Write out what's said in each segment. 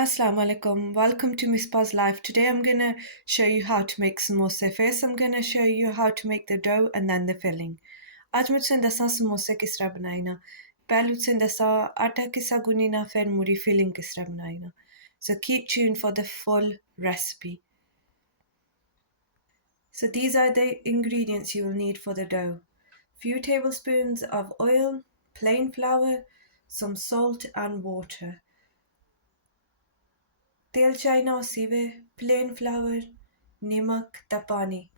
Assalamu alaikum. Welcome to Miss Pa's Life. Today I'm gonna show you how to make samosa. First I'm gonna show you how to make the dough and then the filling. आज मैं तुसें दस्सां समोसे किस तरह बनाई ना पहले तुसें दस्सां आटा किस तरह गुन्नी ना फिर मुड़ी filling किस तरह बनाई ना So keep tuned for the full recipe. So these are the ingredients you will need for the dough. Few tablespoons of oil, plain flour, some salt and water. तेल China उसीवे, plain flour, nimak, tapani.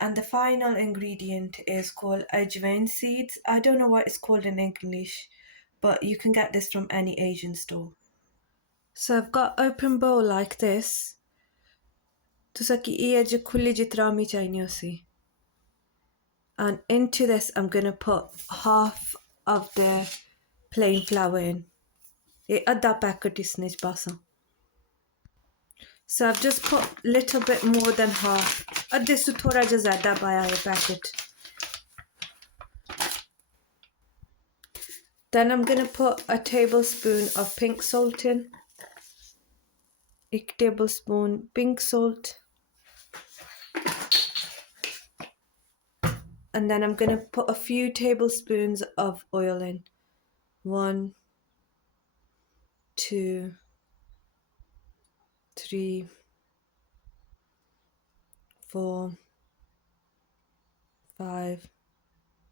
And the final ingredient is called Ajwan seeds. I don't know what it's called in English, but you can get this from any Asian store. So I've got open bowl like this. Tusaki iye khulli jitrami chaini usi. And into this I'm gonna put half of the plain flour in. Ye adda packet isne basa. So I've just put a little bit more than half. आधे से थोड़ा जा ज़्यादा पाया है packet. Then I'm gonna put a tablespoon of pink salt in. A tablespoon pink salt. And then I'm gonna put a few tablespoons of oil in. 1, 2, 3, 4, 5,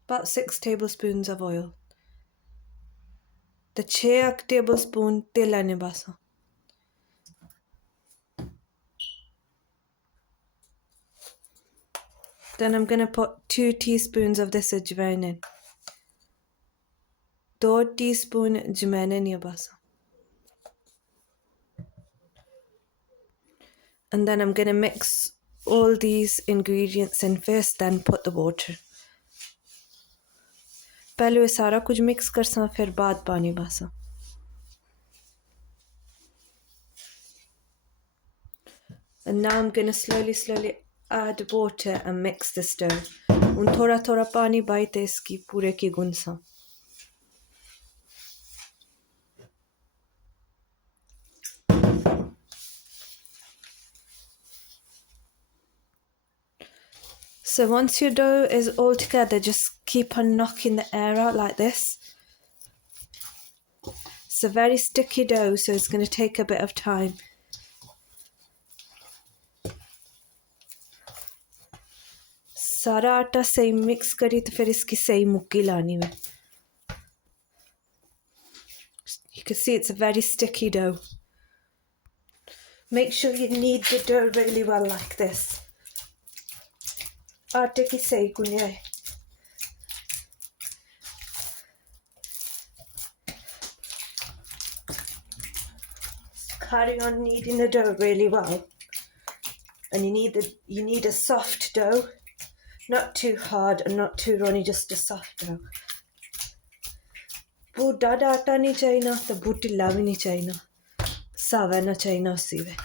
about 6 tablespoons of oil. The 6 tablespoon तेल आने basa. Then I'm gonna put 2 teaspoons of this ajwain in. 2 teaspoon ajwain in basa. And then I'm gonna mix all these ingredients in first, then put the water. पहले सारा कुछ mix करसा फिर बाद पानी बासा. And now I'm gonna slowly add water and mix this dough. Un थोड़ा पानी बाइते इसकी पूरे की गुनसा. So once your dough is all together, just keep on knocking the air out like this. It's a very sticky dough, so it's going to take a bit of time. सारा आटा सही mix करी तो फिर इसकी सही मुक्की लानी है. You can see it's a very sticky dough. Make sure you knead the dough really well like this. आटे की सही गुनियाई. Carry on kneading the dough really well. And you need a soft dough. Not too hard and not too runny, just a soft dough. बहुत ज़्यादा आटा नहीं चाहिए ना तो बहुत ढीला भी नहीं चाहिए ना सावा ना चाहिए ना उसी में.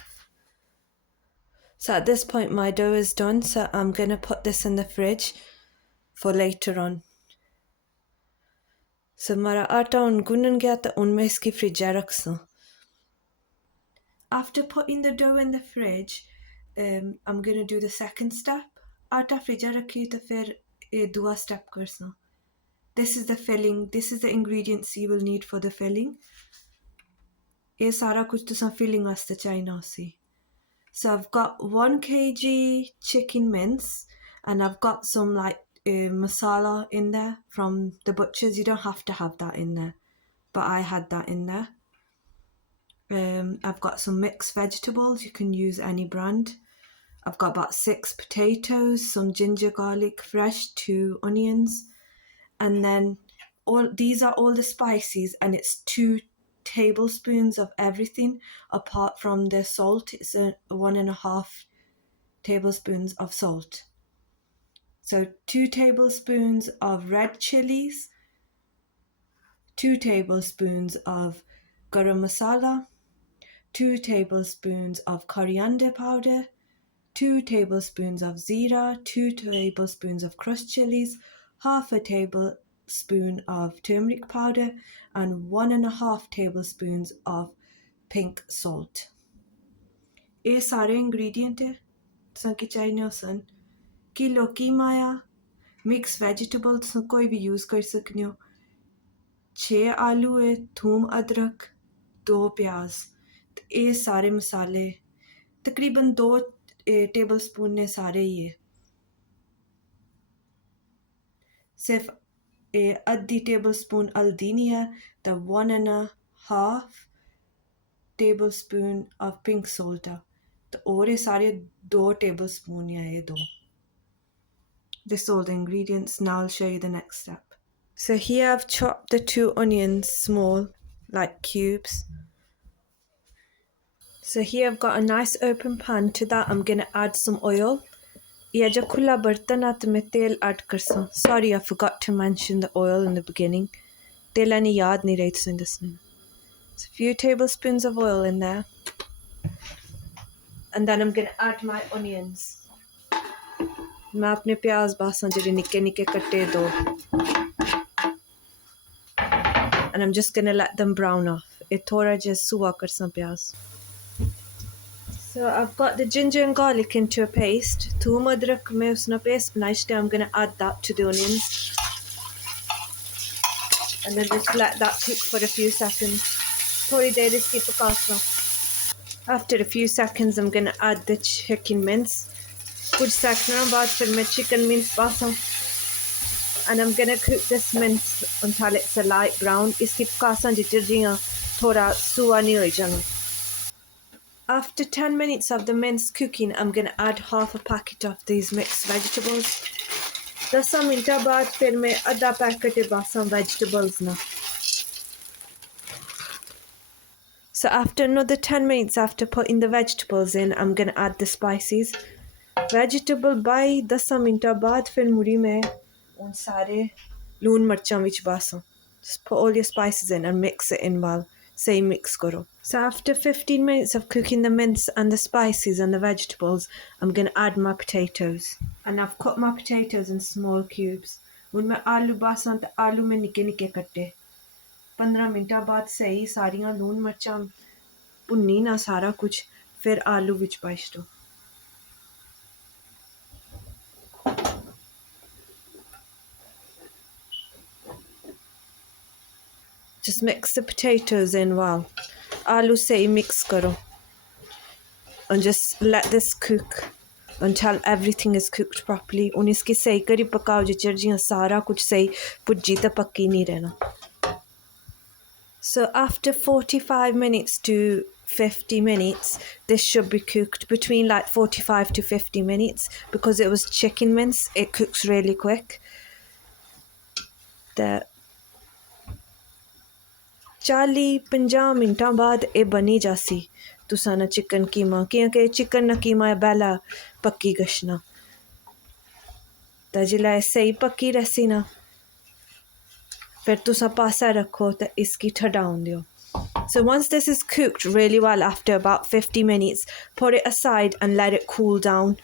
So at this point my dough is done, so I'm going to put this in the fridge for later on. So हमारा आटा उन गुनन गया तो उनमें इसकी fridge रखसा. After putting the dough in the fridge, I'm going to do the second step. आटा fridge रखी तो फिर दूसरा step करसा. This is the filling. This is the ingredients you will need for the filling. ये सारा कुछ तुसां filling वास्ते चाहिए उसी. So I've got 1 kg chicken mince, and I've got some like masala in there from the butchers. You don't have to have that in there, but I had that in there. I've got some mixed vegetables. You can use any brand. I've got about 6 potatoes, some ginger garlic fresh, 2 onions, and then these are all the spices, and it's 2 tablespoons of everything apart from the salt. It's 1.5 tablespoons of salt. So 2 tablespoons of red chilies, 2 tablespoons of garam masala, 2 tablespoons of coriander powder, 2 tablespoons of zira, 2 tablespoons of crushed chilies, half a tablespoon of turmeric powder, and 1.5 tablespoons of pink salt. ये सारे ingredient है तुसां की चाहिए होसन kilo कीमा आ mix vegetable तुसां कोई भी use कर सकने हो 6 आलू है थूम अदरक 2 प्याज ते ये सारे मसाले तकरीबन 2 टेबल स्पून ने सारे ही है सिर्फ अद्धी टेबल स्पून हल्दी नहीं है तो 1.5 tablespoon of pink salt तो और ये सारे 2 tablespoon है ये 2 this is all the ingredients now I'll show you the next step so here I've chopped the 2 onions small like cubes so here I've got a nice open pan to that I'm gonna add some oil ये जो खुला बर्तन है तो मैं तेल add कर सा sorry I forgot to mention the oil in the beginning तेल आनी याद नहीं रही तुसें दसने so a few tablespoons of oil in there and then I'm gonna add my onions मैं अपने प्याज बासां जेह्ड़े निक्के निक्के कट्टे 2 and I'm just gonna let them brown off it थोड़ा जिहा सुआ करसां प्याज so I've got the ginger and garlic into a paste थूम अदरक मैं उसना paste बनाई छड़ेआ I'm gonna add that to the onions and then just let that cook for a few seconds थोड़ी देर इसकी पकासां after a few seconds I'm gonna add the chicken mince कुछ second बाद फिर मैं chicken mince पासां and I'm gonna cook this mince until it's a light brown इसकी पकासां जिच्चर जियां थोड़ा सुआ नहीं होई जाना after 10 minutes of the mince cooking I'm gonna add half a packet of these mixed vegetables 10 मिनटां बाद फिर मैं आधा पैकेट बासां vegetables ना so after another 10 minutes after putting the vegetables in I'm gonna add the spices vegetable by 10 मिनटां बाद फिर मुड़ी मैं उन सारे लून मर्चां विच बासां just put all your spices in and mix it in well say mix करो so after 15 minutes of cooking the mince and the spices and the vegetables I'm gonna add my potatoes and I've cut my potatoes in small cubes हुन मैं आलू बासां ते आलू में निक्के निक्के कट्टे 15 मिनटां बाद सही सारियां लून मर्चां भुन्नी ना सारा कुछ फिर आलू विच पाई छड़ो just mix the potatoes in well aloo say mix karo and just let this cook until everything is cooked properly un iski sahi kari pakao jichar jiyan sara kuch sahi bhujji te pakki nahi rehna so after 45 minutes to 50 minutes this should be cooked between like 45 to 50 minutes because it was chicken mince it cooks really quick the 40-50 मिनटां बाद एह् बनी जासी तुसां ना chicken कीमा क्योंकि chicken ना कीमा बैला पक्की गशना ते जिल्लै स्हेई पक्की रैसी ना फिर तुसां पास्सै रक्खो ते इसकी ठडाउन दियो so once this is cooked really well after about 50 minutes put it aside and let it cool down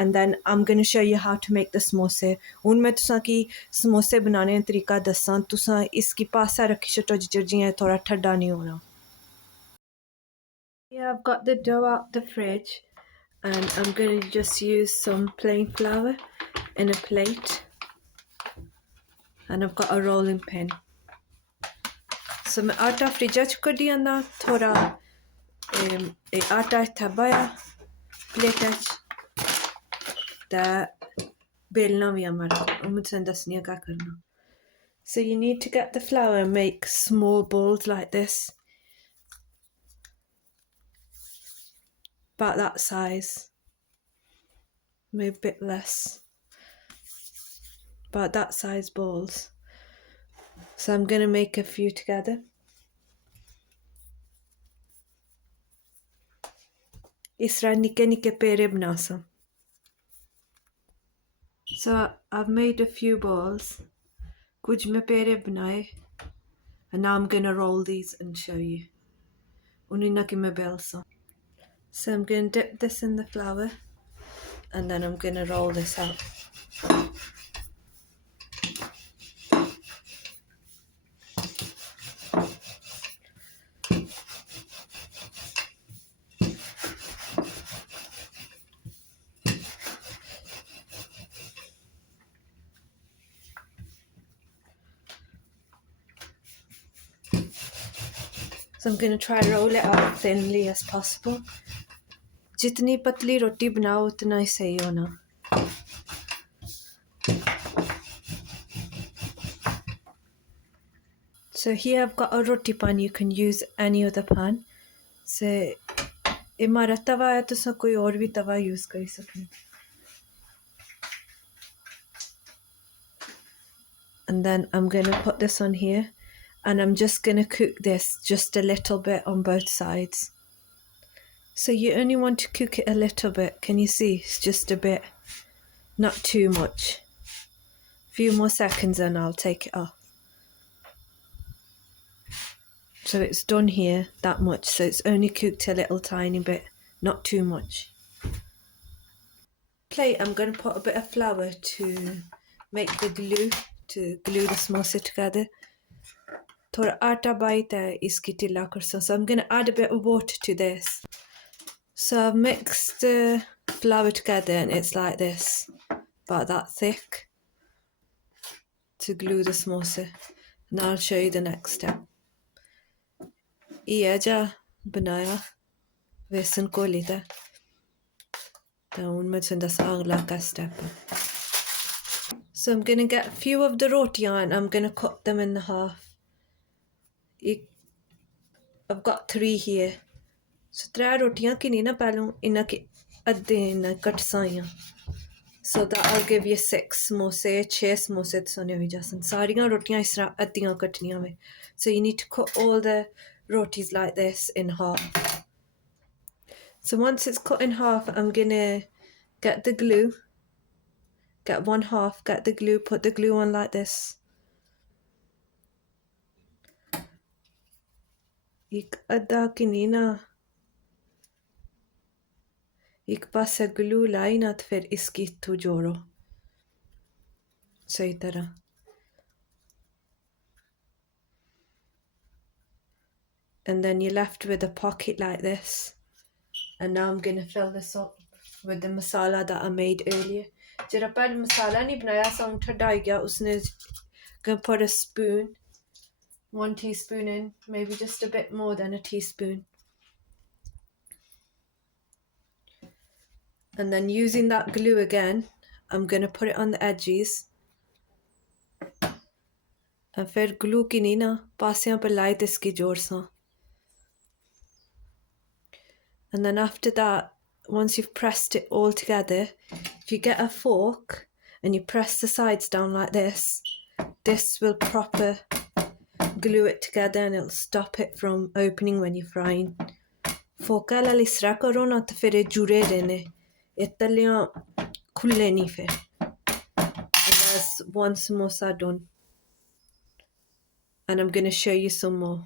and then I'm going to show you how to make the samosa हुन मैं तुसां की समोसे बनाने दा तरीका दस्सां तुसां इसकी पास्सै रखी छड्डो जिच्चर जियां थोड़ा ठंडा नहीं होना yeah I've got the dough out the fridge and I'm going to just use some plain flour in a plate and I've got a rolling pin so मैं आटा फ्रिज च कड्ढी आंदा थोड़ा आटा इत्थै पाया प्लेटा च ते बेलना भी हमारा मैं तुसें दस्सनी आं क्या करना so you need to get the flour and make small balls like this about that size maybe a bit less about that size balls so I'm going to make a few together इस तरह निक्के निक्के पेड़े बना सा so I've made a few balls कुछ मैं पेड़े बनाए and now I'm going to roll these and show you उन्हीं की मैं बेल सा so I'm going to dip this in the flour and then I'm going to roll this out So I'm going to try roll it out thinly as possible. जितनी पतली रोटी बनाओ उतना ही सही होना. So here I've got a roti pan. You can use any other pan. So हमारा तवा है तो सब कोई और भी तवा यूज कर सकते. And then I'm going to put this on here and I'm just going to cook this just a little bit on both sides. So you only want to cook it a little bit. Can you see? It's just a bit, not too much. A few more seconds and I'll take it off. So it's done here, that much. So it's only cooked a little tiny bit, not too much. Plate, I'm going to put a bit of flour to make the glue, to glue the samosa together. Thora atta baita iski tilla kursa. So I'm going to add a bit of water to this. So I've mixed the flour together and it's like this, about that thick, to glue the samosa. And I'll show you the next step. ये जा बनाया बेसन को लेता तो उनमें से दस अगला का step. So I'm going to get a few of the roti and I'm going to cut them in half. I've got 3 here. So 3 rotiयां किनी ना पहले इन्ना के अद्धे इन्ना cut साइयां. So that'll give you 6 samosa, 6 samosa सोने भी जासन. सारियां रोटियां इस तरह अद्धियां कटनियां में. So you need to cut all the rotis like this in half. So once it's cut in half, I'm gonna get the glue, get one half, get the glue, put the glue on like this. एक अद्धा किनीना एक पासे glue लाई ना तो फिर इसकी तो जोड़ो सही तरह. And then you're left with a pocket like this. And now I'm gonna fill this up with the masala that I made earlier. जरा पहले मसाला नहीं बनाया so ठंडा हो गया उसने. Gonna put a spoon, 1 teaspoon in, maybe just a bit more than a teaspoon. And then using that glue again, I'm going to put it on the edges. And फिर glue की नहीं ना पासियां पर लाई इसकी जोड़ सा. And then after that, once you've pressed it all together, if you get a fork and you press the sides down like this will proper glue it together and it'll stop it from opening when you're frying. Fork alla lisra karo na to फिर जुड़े रहने. इतलियां खुले नहीं फिर. And there's one samosa done. And I'm going to show you some more.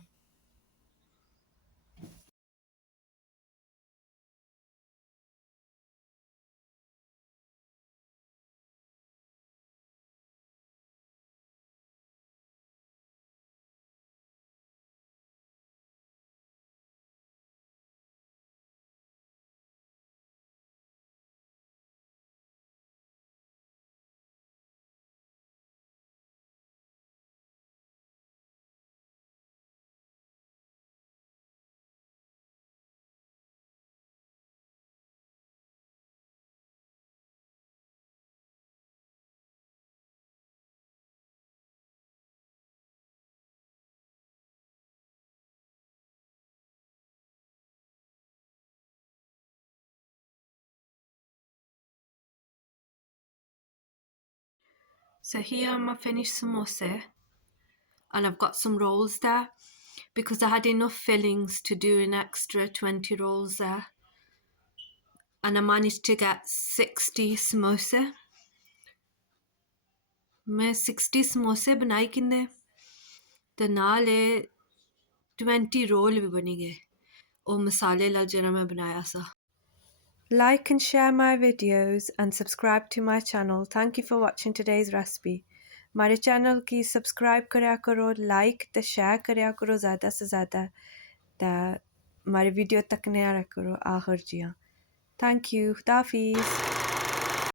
So here are my finished samosa, and I've got some rolls there because I had enough fillings to do an extra 20 rolls there, and I managed to get 60 samosa. मैं 60 समोसे बनाई किन्ने ते नाल 20 role भी बनी गए और मसाले ला जरा मैं बनाया सा. Like and share my videos and subscribe to my channel. Thank you for watching today's recipe. हमारे चैनल की सब्सक्राइब करया करो, लाइक ते शेयर करया करो ज़्यादा से ज़्यादा ते हमारे वीडियो तक नया करो आखिर जिया. Thank you. खुदा हाफिज़.